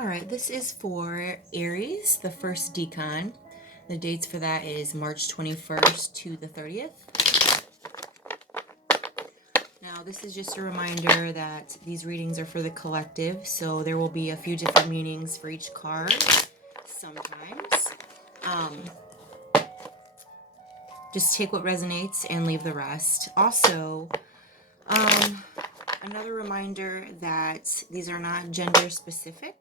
All right, this is for Aries, the first Decan. The dates for that is March 21st to the 30th. Now, this is just a reminder that these readings are for the collective, so there will be a few different meanings for each card sometimes. Just take what resonates and leave the rest. Also, another reminder that these are not gender specific.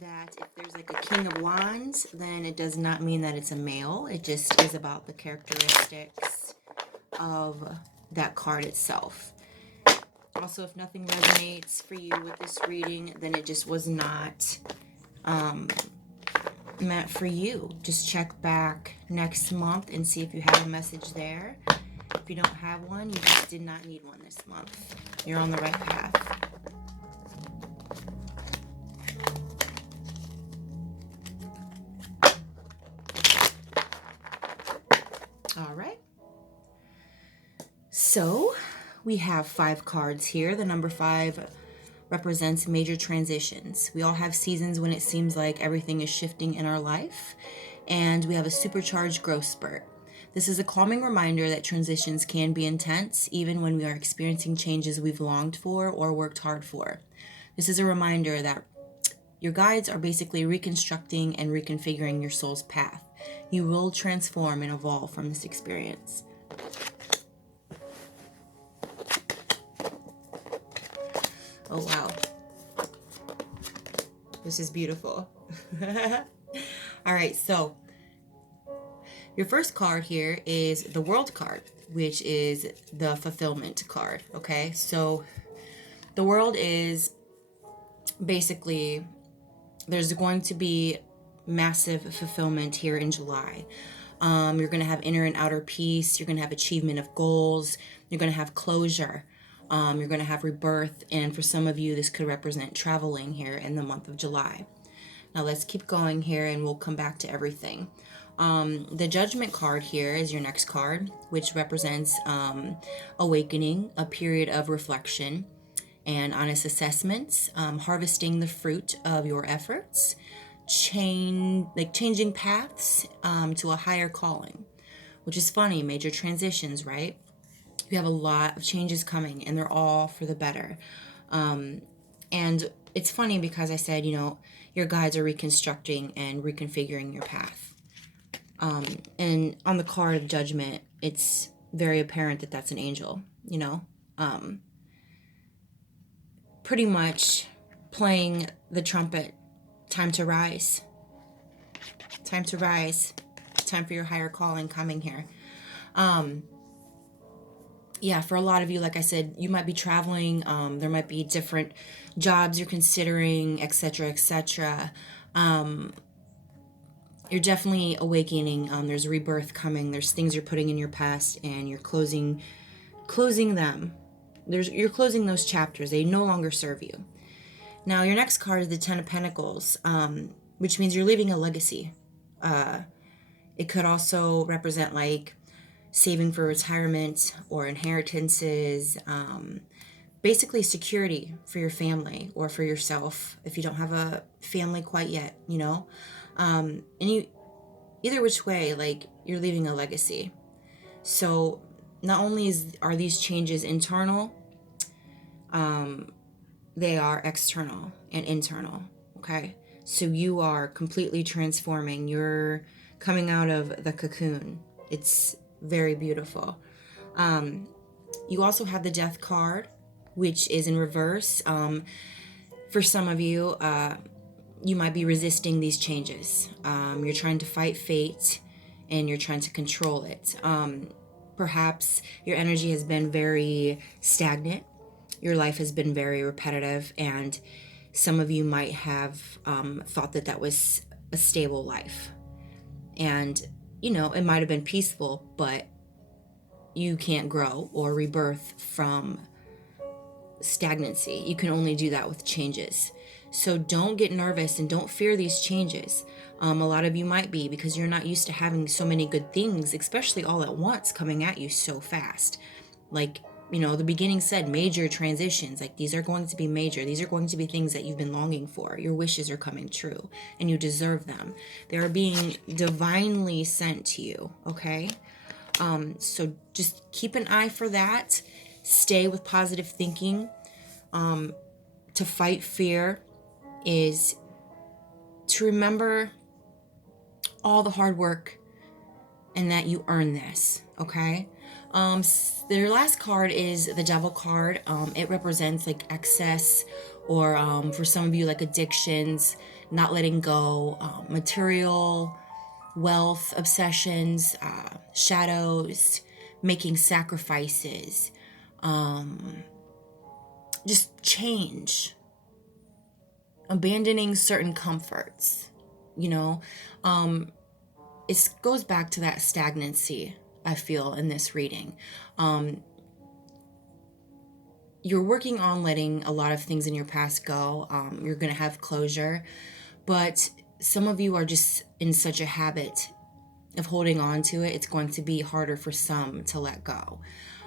That if there's like a King of Wands, then it does not mean that it's a male. It just is about the characteristics of that card itself. Also, if nothing resonates for you with this reading, then it just was not meant for you. Just check back next month and see if you have a message there. If you don't have one, you just did not need one this month. You're on the right path. All right. So we have 5 cards here. The number 5 represents major transitions. We all have seasons when it seems like everything is shifting in our life, and we have a supercharged growth spurt. This is a calming reminder that transitions can be intense, even when we are experiencing changes we've longed for or worked hard for. This is a reminder that your guides are basically reconstructing and reconfiguring your soul's path. You will transform and evolve from this experience. Oh, wow. This is beautiful. All right, so your first card here is the World card, which is the fulfillment card, okay? So the World is basically, there's going to be massive fulfillment here in July. You're going to have inner and outer peace. You're going to have achievement of goals. You're going to have closure. You're going to have rebirth. And for some of you, this could represent traveling here in the month of July. Now let's keep going here and we'll come back to everything. The Judgment card here is your next card, which represents awakening, a period of reflection and honest assessments, harvesting the fruit of your efforts, changing paths to a higher calling, which is funny, major transitions, right? You have a lot of changes coming and they're all for the better. And it's funny because I said, your guides are reconstructing and reconfiguring your path. And on the card of Judgment, it's very apparent that that's an angel, pretty much playing the trumpet. Time to rise. Time to rise. Time for your higher calling coming here. Yeah, for a lot of you, like I said, you might be traveling. There might be different jobs you're considering, etc., etc. You're definitely awakening. There's rebirth coming. There's things you're putting in your past, and you're closing them. You're closing those chapters. They no longer serve you. Now, your next card is the Ten of Pentacles, which means you're leaving a legacy. It could also represent like saving for retirement or inheritances, basically security for your family or for yourself if you don't have a family quite yet, and either which way, like, you're leaving a legacy. So not only are these changes internal, they are external and internal, okay? So you are completely transforming. You're coming out of the cocoon. It's very beautiful. You also have the Death card, which is in reverse. For some of you, you might be resisting these changes. You're trying to fight fate and you're trying to control it. Perhaps your energy has been very stagnant. Your life has been very repetitive, and some of you might have thought that was a stable life. And, it might have been peaceful, but you can't grow or rebirth from stagnancy. You can only do that with changes. So don't get nervous and don't fear these changes. A lot of you might be, because you're not used to having so many good things, especially all at once, coming at you so fast. Like, the beginning said major transitions. Like, these are going to be major. These are going to be things that you've been longing for. Your wishes are coming true and you deserve them. They are being divinely sent to you, okay? So just keep an eye for that. Stay with positive thinking. To fight fear is to remember all the hard work and that you earn this, okay? Their last card is the Devil card. It represents like excess, or for some of you, like addictions, not letting go, material, wealth, obsessions, shadows, making sacrifices, just change, abandoning certain comforts, it goes back to that stagnancy, I feel, in this reading. You're working on letting a lot of things in your past go. You're going to have closure, but some of you are just in such a habit of holding on to it. It's going to be harder for some to let go.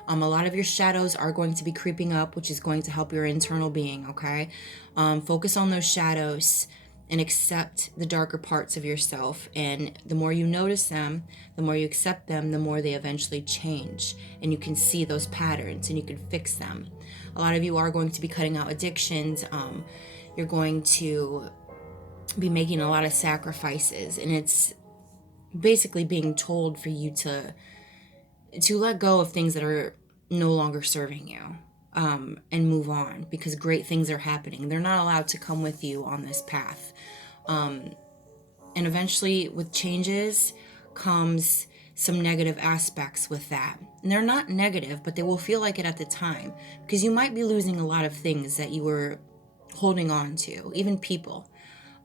A lot of your shadows are going to be creeping up, which is going to help your internal being, okay? Focus on those shadows and accept the darker parts of yourself. And the more you notice them, the more you accept them, the more they eventually change. And you can see those patterns and you can fix them. A lot of you are going to be cutting out addictions. You're going to be making a lot of sacrifices. And it's basically being told for you to let go of things that are no longer serving you. And move on, because great things are happening. They're not allowed to come with you on this path. And eventually with changes comes some negative aspects with that. And they're not negative, but they will feel like it at the time, because you might be losing a lot of things that you were holding on to, even people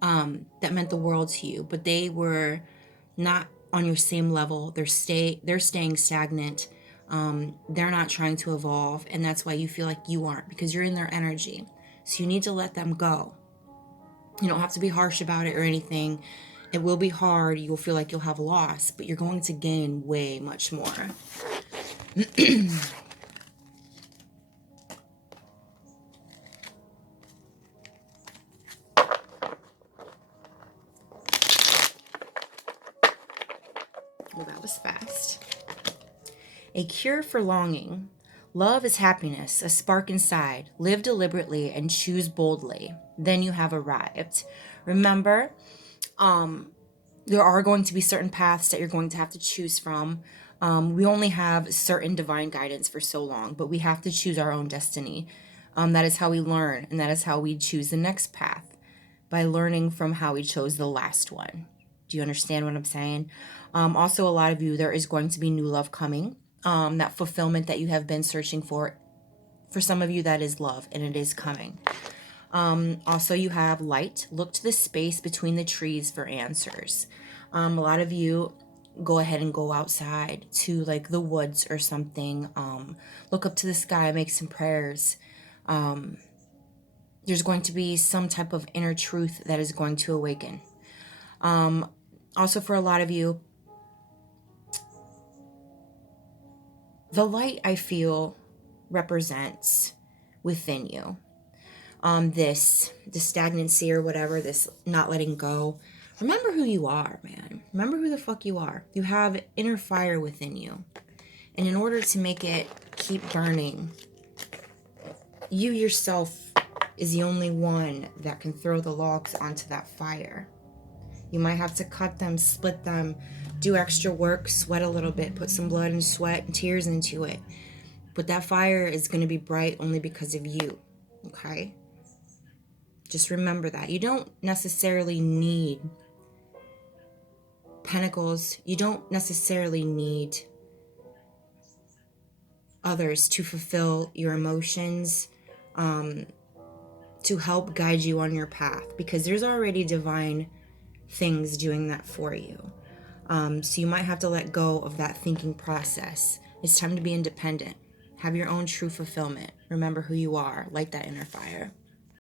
that meant the world to you, but they were not on your same level. They're staying stagnant. They're not trying to evolve, and that's why you feel like you aren't, because you're in their energy. So you need to let them go. You don't have to be harsh about it or anything. It will be hard. You'll feel like you'll have loss, but you're going to gain way much more. Well, that was fast. A cure for longing. Love is happiness, a spark inside. Live deliberately and choose boldly. Then you have arrived. Remember, there are going to be certain paths that you're going to have to choose from. We only have certain divine guidance for so long, but we have to choose our own destiny. That is how we learn, and that is how we choose the next path, by learning from how we chose the last one. Do you understand what I'm saying? Also, a lot of you, there is going to be new love coming. That fulfillment that you have been searching for some of you, that is love, and it is coming. Also, you have light. Look to the space between the trees for answers. A lot of you go ahead and go outside to like the woods or something. Look up to the sky, make some prayers. There's going to be some type of inner truth that is going to awaken. Also, for a lot of you, the light, I feel, represents within you. This stagnancy or whatever, this not letting go. Remember who you are, man. Remember who the fuck you are. You have inner fire within you. And in order to make it keep burning, you yourself is the only one that can throw the logs onto that fire. You might have to cut them, split them, do extra work, sweat a little bit, put some blood and sweat and tears into it. But that fire is going to be bright only because of you, okay? Just remember that. You don't necessarily need pentacles. You don't necessarily need others to fulfill your emotions, to help guide you on your path, because there's already divine things doing that for you. So you might have to let go of that thinking process. It's time to be independent. Have your own true fulfillment. Remember who you are. Light that inner fire.